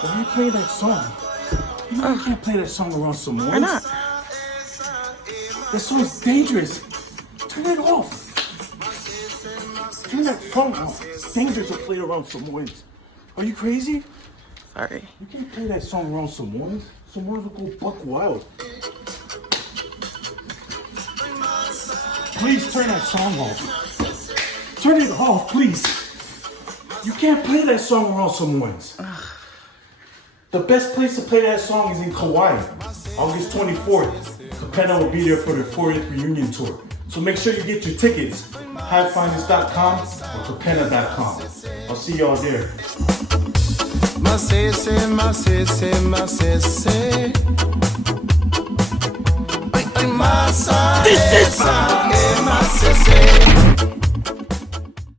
Why you play that song? You know you can't play that song around Samoans. Why not? That song's dangerous. Turn it off. Turn that song off. It's dangerous to play around Samoans. Are you crazy? Sorry. You can't play that song around Samoans. Samoans will go buck wild. Please turn that song off. Turn it off, please. You can't play that song around Samoans. The best place to play that song is in Kauai, August 24th. Capena will be there for their 40th reunion tour. So make sure you get your tickets. HighFinance.com or Capena.com. I'll see y'all there. MASESE, MASESE, MASESE. This is MASESE.